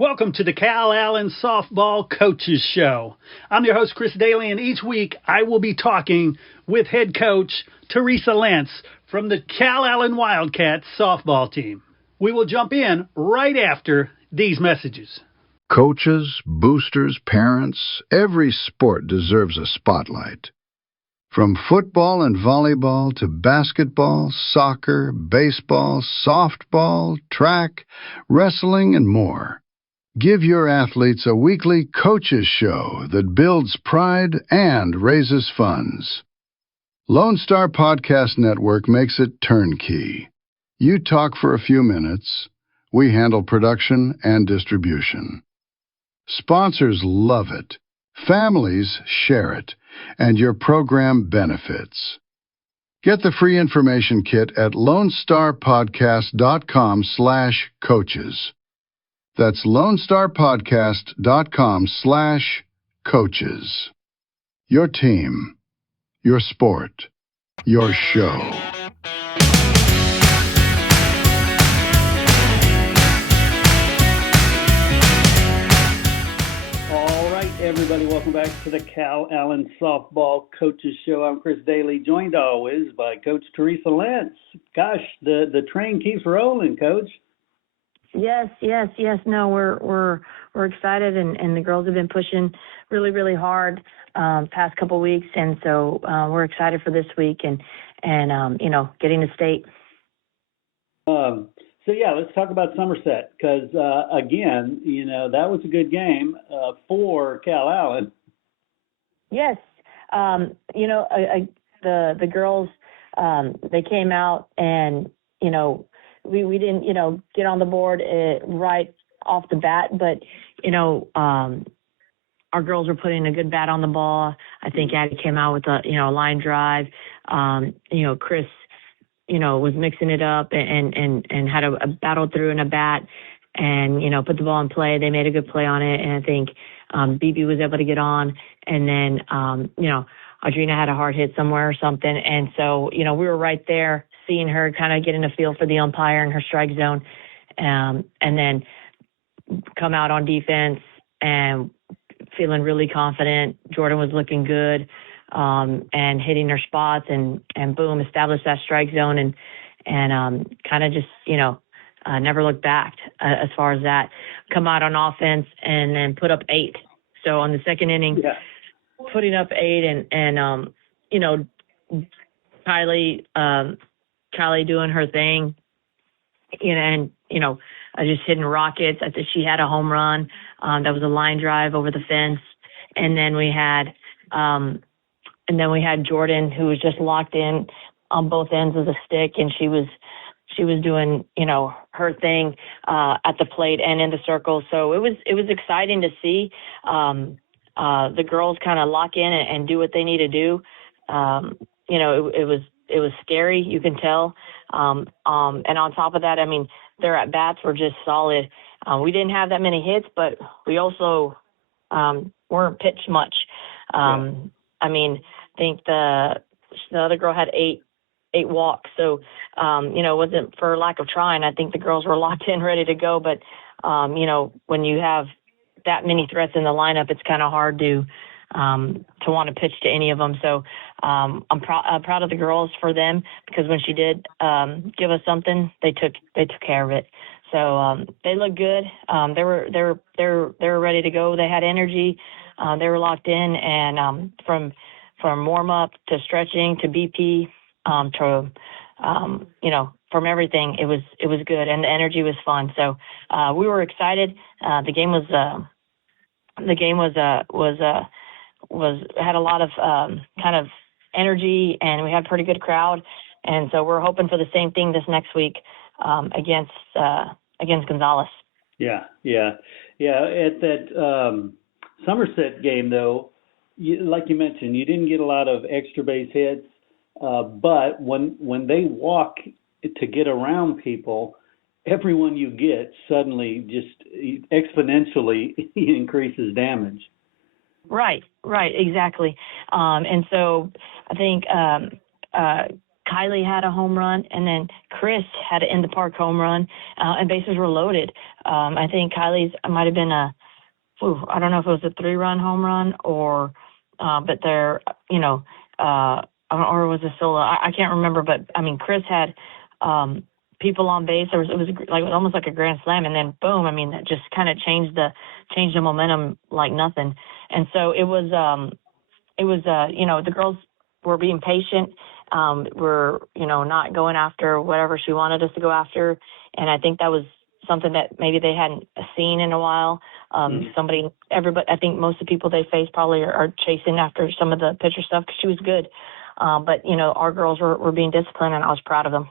Welcome to the Calallen Softball Coaches Show. I'm your host, Chris Daly, and each week I will be talking with head coach Teresa Lentz from the Calallen Wildcats softball team. We will jump in right after these messages. Coaches, boosters, parents, every sport deserves a spotlight. From football and volleyball to basketball, soccer, baseball, softball, track, wrestling, and more. Give your athletes a weekly coaches show that builds pride and raises funds. Lone Star Podcast Network makes it turnkey. You talk for a few minutes. We handle production and distribution. Sponsors love it. Families share it. And your program benefits. Get the free information kit at LoneStarPodcast.com/coaches. That's LoneStarPodcast.com/coaches. Your team, your sport, your show. Everybody, welcome back to the Calallen Softball Coaches Show. I'm Chris Daly, joined always by Coach Teresa Lentz. Gosh, the train keeps rolling, Coach. Yes. No, we're excited, and the girls have been pushing really hard past couple weeks, and so we're excited for this week and getting to state. So, let's talk about Somerset because, again, that was a good game for Calallen. Yes. The girls, they came out and, we didn't, get on the board right off the bat, but, our girls were putting a good bat on the ball. I think Addie came out with a line drive. Chris, was mixing it up and had a battle through in a bat and, put the ball in play. They made a good play on it. And I think BB was able to get on. And then, Audrina had a hard hit somewhere or something. And so, we were right there seeing her kind of getting a feel for the umpire and her strike zone. And then come out on defense and feeling really confident. Jordan was looking good. And hitting their spots and boom, established that strike zone and kind of just, never looked back as far as that. Come out on offense and then put up 8. So on the second inning, putting up 8 and Kylie doing her thing, and, just hitting rockets. I think she had a home run. That was a line drive over the fence. And then we had Jordan, who was just locked in on both ends of the stick, and she was doing, her thing at the plate and in the circle. So it was exciting to see the girls kind of lock in and do what they need to do. It was scary, you can tell. And on top of that, I mean, their at bats were just solid. We didn't have that many hits, but we also weren't pitched much. I think the other girl had eight walks. So, it wasn't for lack of trying. I think the girls were locked in, ready to go. But, when you have that many threats in the lineup, it's kind of hard to want to pitch to any of them. So I'm proud of the girls for them because when she did give us something, they took care of it. So they looked good. They were ready to go. They had energy. They were locked in, and from warm up to stretching to BP from everything, it was good, and the energy was fun. So we were excited. The game had a lot of kind of energy, and we had a pretty good crowd. And so we're hoping for the same thing this next week against Gonzales. Yeah. At that Somerset game, though, like you mentioned, you didn't get a lot of extra base hits, but when they walk to get around people, everyone you get suddenly just exponentially increases damage. Right, exactly. And so I think Kylie had a home run, and then Chris had an in the park home run, and bases were loaded. I think Kylie's might have been I don't know if it was a 3-run home run but they're, or was a solo. I can't remember, but I mean, Chris had people on base. It was like almost like a grand slam, and then boom. I mean, that just kind of changed the momentum like nothing. And so it was the girls were being patient. We're not going after whatever she wanted us to go after, and I think that was something that maybe they hadn't seen in a while. Everybody, I think most of the people they face probably are chasing after some of the pitcher stuff because she was good. But our girls were being disciplined, and I was proud of them.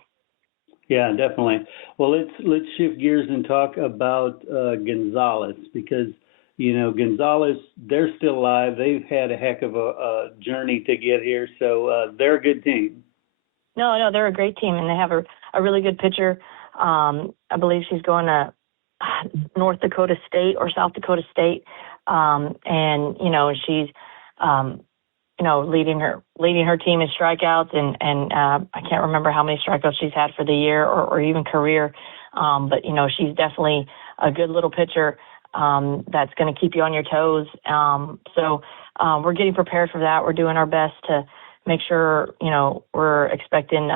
Yeah, definitely. Well, let's shift gears and talk about Gonzales, because Gonzales, they're still alive. They've had a heck of a journey to get here, so they're a good team. No, they're a great team, and they have a really good pitcher. I believe she's going to North Dakota State or South Dakota State, and she's leading her team in strikeouts, and I can't remember how many strikeouts she's had for the year or even career, but she's definitely a good little pitcher that's going to keep you on your toes. So we're getting prepared for that. We're doing our best to make sure we're expecting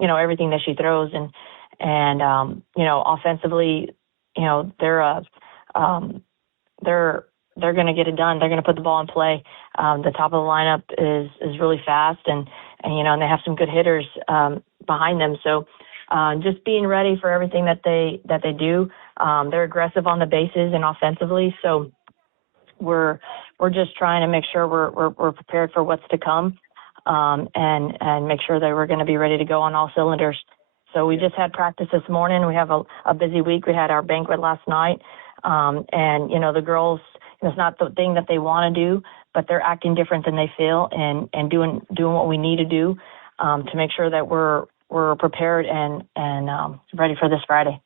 everything that she throws, and offensively, they're going to get it done. They're going to put the ball in play. The top of the lineup is really fast, and they have some good hitters behind them. So just being ready for everything that they do. They're aggressive on the bases and offensively. So we're just trying to make sure we're prepared for what's to come, and make sure that we're going to be ready to go on all cylinders. So we just had practice this morning. We have a busy week. We had our banquet last night, and the girls, it's not the thing that they want to do, but they're acting different than they feel, and doing what we need to do to make sure that we're prepared and ready for this Friday.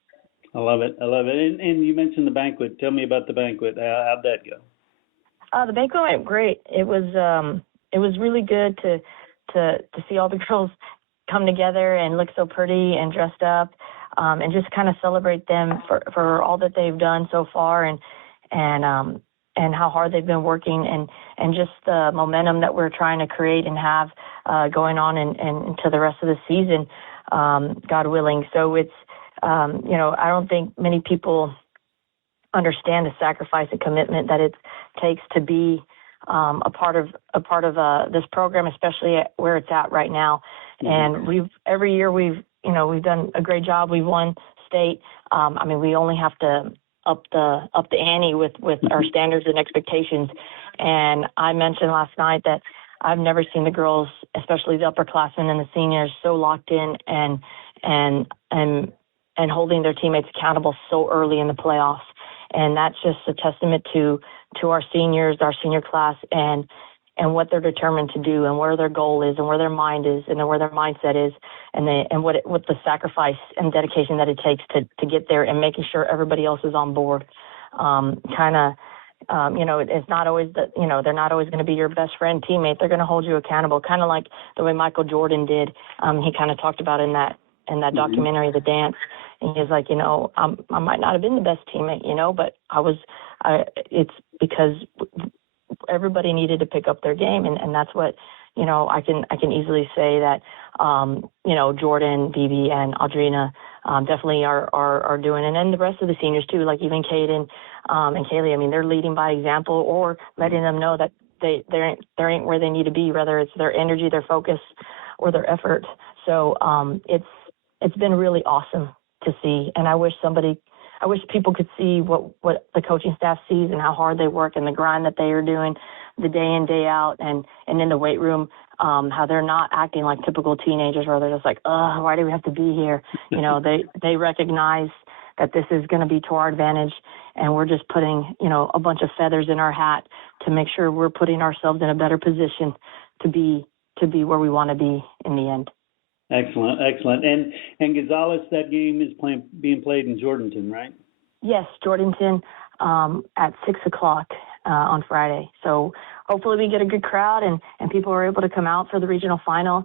I love it. And you mentioned the banquet. Tell me about the banquet. How'd that go? The banquet went great. It was really good to see all the girls come together and look so pretty and dressed up, and just kind of celebrate them for all that they've done so far, and how hard they've been working, and just the momentum that we're trying to create and have going on and into the rest of the season, God willing. So it's I don't think many people understand the sacrifice and commitment that it takes to be a part of this program, especially where it's at right now. And every year we've done a great job. We've won state. We only have to up the ante with our standards and expectations. And I mentioned last night that I've never seen the girls, especially the upperclassmen and the seniors, so locked in and holding their teammates accountable so early in the playoffs. And that's just a testament to our seniors, our senior class, and what they're determined to do, and where their goal is, and where their mind is, and where their mindset is, and what the sacrifice and dedication that it takes to get there, and making sure everybody else is on board. It's not always they're not always going to be your best friend teammate. They're going to hold you accountable, kind of like the way Michael Jordan did. He kind of talked about in that documentary, The Dance. And he's like, I might not have been the best teammate, but it's because everybody needed to pick up their game. And that's what, I can easily say that, Jordan, Bibi, and Audrina definitely are doing. And then the rest of the seniors too, like even Caden and Kaylee, they're leading by example, or letting them know that they ain't where they need to be, whether it's their energy, their focus, or their effort. So it's been really awesome to see. And I wish people could see what the coaching staff sees, and how hard they work, and the grind that they are doing the day in, day out, and in the weight room, how they're not acting like typical teenagers where they're just like, oh, why do we have to be here? They recognize that this is going to be to our advantage, and we're just putting, a bunch of feathers in our hat to make sure we're putting ourselves in a better position to be where we want to be in the end. Excellent. And Gonzales, that game is being played in Jordanton, right? Yes, Jordanton at 6:00. on Friday. So hopefully we get a good crowd and people are able to come out for the regional final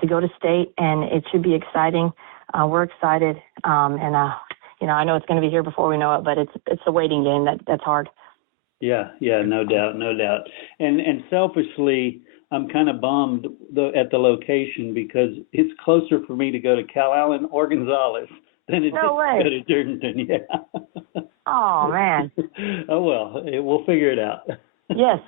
to go to state, and it should be exciting. We're excited, I know it's going to be here before we know it, but it's the waiting game that's hard. Yeah, no doubt. And selfishly, I'm kind of bummed at the location because it's closer for me to go to Calallen or Gonzales than it is to go to Durdenton. Yeah. Oh man. Oh well, we'll figure it out. Yes.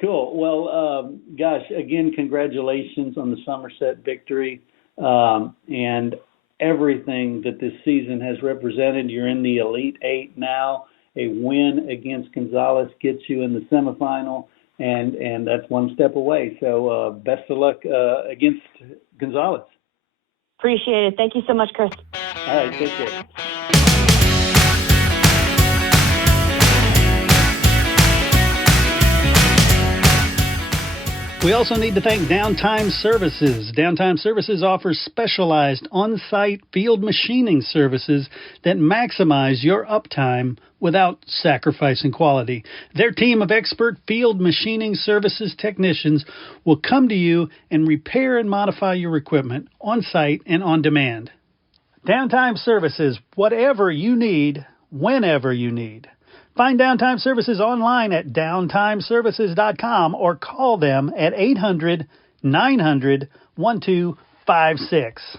Cool. Well, gosh, again, congratulations on the Somerset victory and everything that this season has represented. You're in the Elite Eight now. A win against Gonzales gets you in the semifinal, and that's one step away. So best of luck against Gonzales. Appreciate it. Thank you so much, Chris. All right, take care. We also need to thank Downtime Services. Downtime Services offers specialized on-site field machining services that maximize your uptime without sacrificing quality. Their team of expert field machining services technicians will come to you and repair and modify your equipment on-site and on demand. Downtime Services, whatever you need, whenever you need. Find Downtime Services online at downtimeservices.com or call them at 800-900-1256.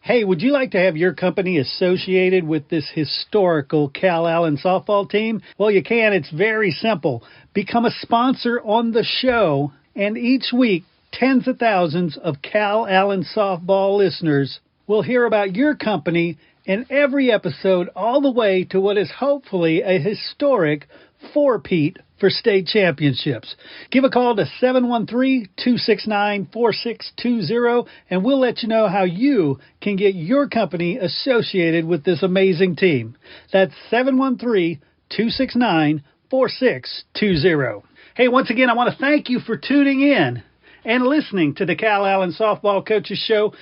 Hey, would you like to have your company associated with this historical Calallen softball team? Well, you can. It's very simple. Become a sponsor on the show, and each week, tens of thousands of Calallen softball listeners will hear about your company in every episode, all the way to what is hopefully a historic four-peat for state championships. Give a call to 713-269-4620, and we'll let you know how you can get your company associated with this amazing team. That's 713-269-4620. Hey, once again, I want to thank you for tuning in and listening to the Calallen Softball Coaches Show.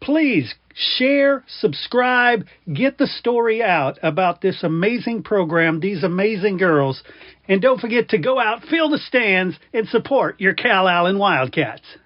Please share, subscribe, get the story out about this amazing program, these amazing girls, and don't forget to go out, fill the stands, and support your Calallen Wildcats.